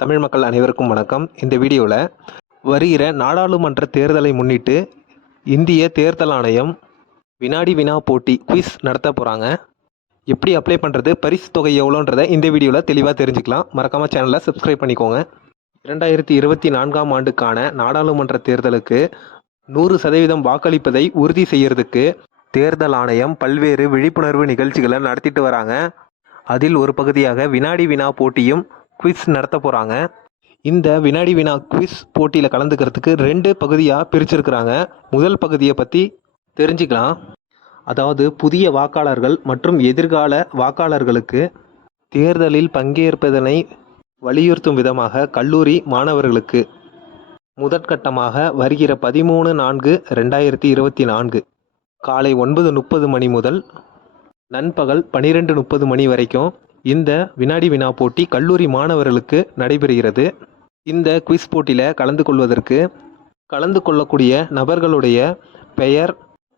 தமிழ் மக்கள் அனைவருக்கும் வணக்கம். இந்த வீடியோவில் வருகிற நாடாளுமன்ற தேர்தலை முன்னிட்டு இந்திய தேர்தல் ஆணையம் வினாடி வினா போட்டி குவிஸ் நடத்த போகிறாங்க. எப்படி அப்ளை பண்ணுறது, பரிசு தொகை எவ்வளோன்றதை இந்த வீடியோவில் தெளிவாக தெரிஞ்சுக்கலாம். மறக்காமல் சேனலை சப்ஸ்கிரைப் பண்ணிக்கோங்க. 2024ஆம் ஆண்டுக்கான நாடாளுமன்ற தேர்தலுக்கு 100% வாக்களிப்பதை உறுதி செய்யறதுக்கு தேர்தல் ஆணையம் பல்வேறு விழிப்புணர்வு நிகழ்ச்சிகளை நடத்திட்டு வராங்க. அதில் ஒரு பகுதியாக வினாடி வினா போட்டியும் குவிஸ் நடத்த போகிறாங்க. இந்த வினாடி வினா குவிஸ் போட்டியில் கலந்துக்கிறதுக்கு 2 பகுதியாக பிரிச்சிருக்கிறாங்க. முதல் பகுதியை பற்றி தெரிஞ்சுக்கலாம். அதாவது புதிய வாக்காளர்கள் மற்றும் எதிர்கால வாக்காளர்களுக்கு தேர்தலில் பங்கேற்பதனை வலியுறுத்தும் விதமாக கல்லூரி மாணவர்களுக்கு முதற்கட்டமாக வருகிற 13/4/2024 காலை 9:30 மணி முதல் நண்பகல் 12:30 மணி வரைக்கும் இந்த வினாடி வினா போட்டி கல்லூரி மாணவர்களுக்கு நடைபெறுகிறது. இந்த குவிஸ் போட்டியில் கலந்து கொள்ளக்கூடிய நபர்களுடைய பெயர்,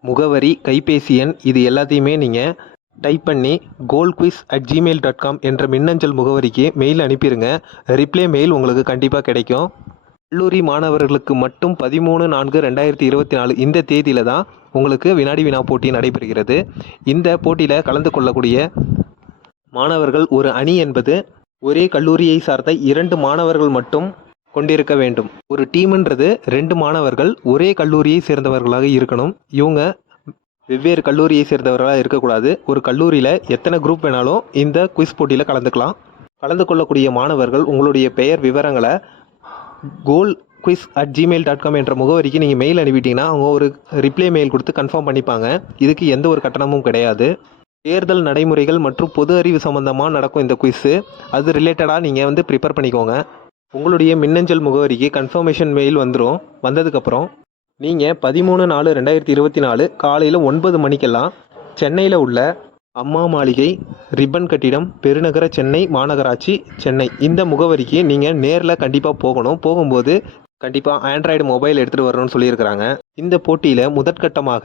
முகவரி, கைபேசி எண் இது எல்லாத்தையுமே நீங்கள் டைப் பண்ணி goalquiz@gmail.com என்ற மின்னஞ்சல் முகவரிக்கு மெயில் அனுப்பிடுங்க. ரிப்ளை மெயில் உங்களுக்கு கண்டிப்பாக கிடைக்கும். கல்லூரி மாணவர்களுக்கு மட்டும் 13/4/2024 இந்த தேதியில் தான் உங்களுக்கு வினாடி வினா போட்டி நடைபெறுகிறது. இந்த போட்டியில் கலந்து கொள்ளக்கூடிய மாணவர்கள் ஒரு அணி என்பது ஒரே கல்லூரியை சார்ந்த 2 மாணவர்கள் மட்டும் கொண்டிருக்க வேண்டும். ஒரு டீம்ன்றது 2 மாணவர்கள் ஒரே கல்லூரியை சேர்ந்தவர்களாக இருக்கணும். இவங்க வெவ்வேறு கல்லூரியை சேர்ந்தவர்களாக இருக்கக்கூடாது. ஒரு கல்லூரியில் எத்தனை குரூப் வேணாலும் இந்த குவிஸ் போட்டியில் கலந்துக்கலாம். கலந்து கொள்ளக்கூடிய மாணவர்கள் உங்களுடைய பெயர் விவரங்களை goalquiz@gmail.com என்ற முகவரிக்கு நீங்கள் மெயில் அனுப்பிட்டீங்கன்னா அவங்க ஒரு ரிப்ளை மெயில் கொடுத்து கன்ஃபார்ம் பண்ணிப்பாங்க. இதுக்கு எந்த ஒரு கட்டணமும் கிடையாது. தேர்தல் நடைமுறைகள் மற்றும் பொது அறிவு சம்மந்தமாக நடக்கும் இந்த குவிஸு. அது ரிலேட்டடாக நீங்கள் ப்ரிப்பேர் பண்ணிக்கோங்க. உங்களுடைய மின்னஞ்சல் முகவரிக்கு கன்ஃபர்மேஷன் மெயில் வந்துடும். வந்ததுக்கப்புறம் நீங்கள் 13/4/2024 காலையில் 9 மணிக்கெல்லாம் சென்னையில் உள்ள அம்மா மாளிகை, ரிப்பன் கட்டிடம், பெருநகர சென்னை மாநகராட்சி, சென்னை இந்த முகவரிக்கு நீங்கள் நேரில் கண்டிப்பாக போகணும். போகும்போது கண்டிப்பாக ஆண்ட்ராய்டு மொபைல் எடுத்துகிட்டு வரணும்னு சொல்லியிருக்கிறாங்க. இந்த போட்டியில் முதற்கட்டமாக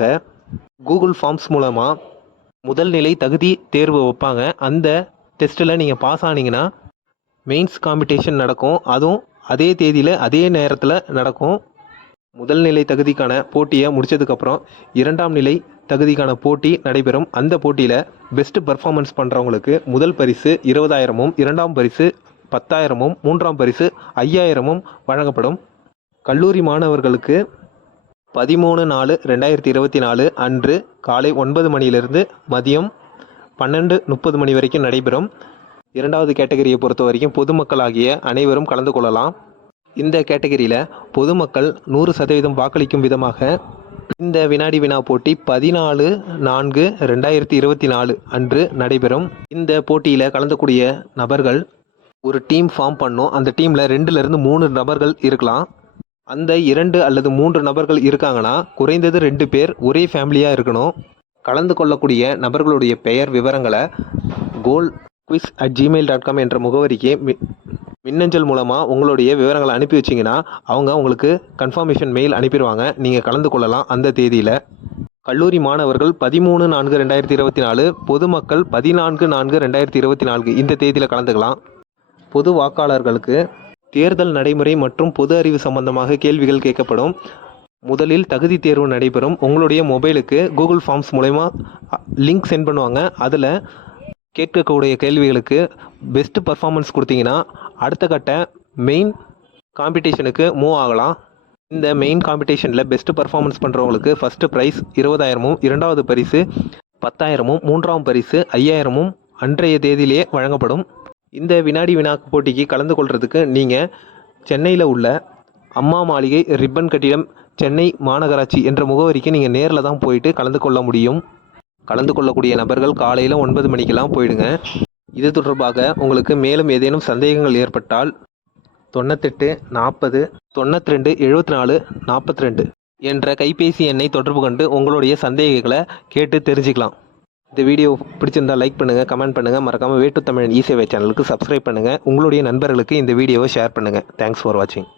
கூகுள் ஃபார்ம்ஸ் மூலமாக முதல் நிலை தகுதி தேர்வு வைப்பாங்க. அந்த டெஸ்ட்டில் நீங்கள் பாஸ் ஆனீங்கன்னா மெயின்ஸ் காம்படிஷன் நடக்கும். அதுவும் அதே தேதியில் அதே நேரத்தில் நடக்கும். முதல் நிலை தகுதிக்கான போட்டியை முடித்ததுக்கப்புறம் 2ஆம் நிலை தகுதிக்கான போட்டி நடைபெறும். அந்த போட்டியில் பெஸ்ட்டு பர்ஃபார்மன்ஸ் பண்ணுறவங்களுக்கு முதல் பரிசு 20,000ம், 2ஆம் பரிசு 10,000ம், 3ஆம் பரிசு 5,000ம் வழங்கப்படும். கல்லூரி மாணவர்களுக்கு 13/4/2024 அன்று காலை 9 மணியிலிருந்து மதியம் 12:30 மணி வரைக்கும் நடைபெறும். 2வது கேட்டகரியை பொறுத்த வரைக்கும் பொதுமக்கள் ஆகிய அனைவரும் கலந்து கொள்ளலாம். இந்த கேட்டகரியில் பொதுமக்கள் 100% வாக்களிக்கும் விதமாக இந்த வினாடி வினா போட்டி 14/4/2024 அன்று நடைபெறும். இந்த போட்டியில் கலந்துக்கூடிய நபர்கள் ஒரு டீம் ஃபார்ம் பண்ணும். அந்த டீமில் 2லிருந்து 3 நபர்கள் இருக்கலாம். அந்த 2 அல்லது 3 நபர்கள் இருக்காங்கன்னா குறைந்தது 2 பேர் ஒரே ஃபேமிலியாக இருக்கணும். கலந்து கொள்ளக்கூடிய நபர்களுடைய பெயர் விவரங்களை goalquiz@gmail.com என்ற முகவரிக்கு மின்னஞ்சல் மூலமாக உங்களுடைய விவரங்களை அனுப்பி வச்சிங்கன்னா அவங்க உங்களுக்கு கன்ஃபர்மேஷன் மெயில் அனுப்பிடுவாங்க. நீங்கள் கலந்து கொள்ளலாம். அந்த தேதியில் கல்லூரி மாணவர்கள் 13/4/2024, பொதுமக்கள் 14/4/2024 இந்த தேதியில் கலந்துக்கலாம். பொது வாக்காளர்களுக்கு தேர்தல் நடைமுறை மற்றும் பொது அறிவு சம்பந்தமாக கேள்விகள் கேட்கப்படும். முதலில் தகுதி தேர்வு நடைபெறும். உங்களுடைய மொபைலுக்கு கூகுள் ஃபார்ம்ஸ் மூலமா லிங்க் சென்ட் பண்ணுவாங்க. அதில் கேட்கக்கூடிய கேள்விகளுக்கு பெஸ்ட்டு பர்ஃபார்மன்ஸ் கொடுத்தீங்கன்னா அடுத்த கட்ட மெயின் காம்படிஷனுக்கு மூவ் ஆகலாம். இந்த மெயின் காம்படிஷனில் பெஸ்ட்டு பர்ஃபார்மன்ஸ் பண்ணுறவங்களுக்கு ஃபஸ்ட்டு ப்ரைஸ் 20,000ம், 2வது பரிசு 10,000ம், 3ஆம் பரிசு 5,000ம் அன்றைய தேதியிலேயே வழங்கப்படும். இந்த வினாடி வினா போட்டிக்கு கலந்து கொள்கிறதுக்கு நீங்கள் சென்னையில் உள்ள அம்மா மாளிகை, ரிப்பன் கட்டிடம், சென்னை மாநகராட்சி என்ற முகவரிக்கு நீங்கள் நேரில் தான் போயிட்டு கலந்து கொள்ள முடியும். கலந்து கொள்ளக்கூடிய நபர்கள் காலையில் 9 மணிக்கெல்லாம் போயிடுங்க. இது தொடர்பாக உங்களுக்கு மேலும் ஏதேனும் சந்தேகங்கள் ஏற்பட்டால் 98 40 92 74 42 என்ற கைபேசி எண்ணை தொடர்பு கொண்டு உங்களுடைய சந்தேகங்களை கேட்டு தெரிஞ்சுக்கலாம். இந்த வீடியோ பிடிச்சிருந்தால் லைக் பண்ணுங்கள், கமெண்ட் பண்ணுங்கள். மறக்காமல் வே டு தமிழன் இ சேவை சேனலுக்கு சப்ஸ்கிரைப் பண்ணுங்கள். உங்களுடைய நண்பர்களுக்கு இந்த வீடியோவை ஷேர் பண்ணுங்கள். தேங்க்ஸ் ஃபார் வாட்சிங்.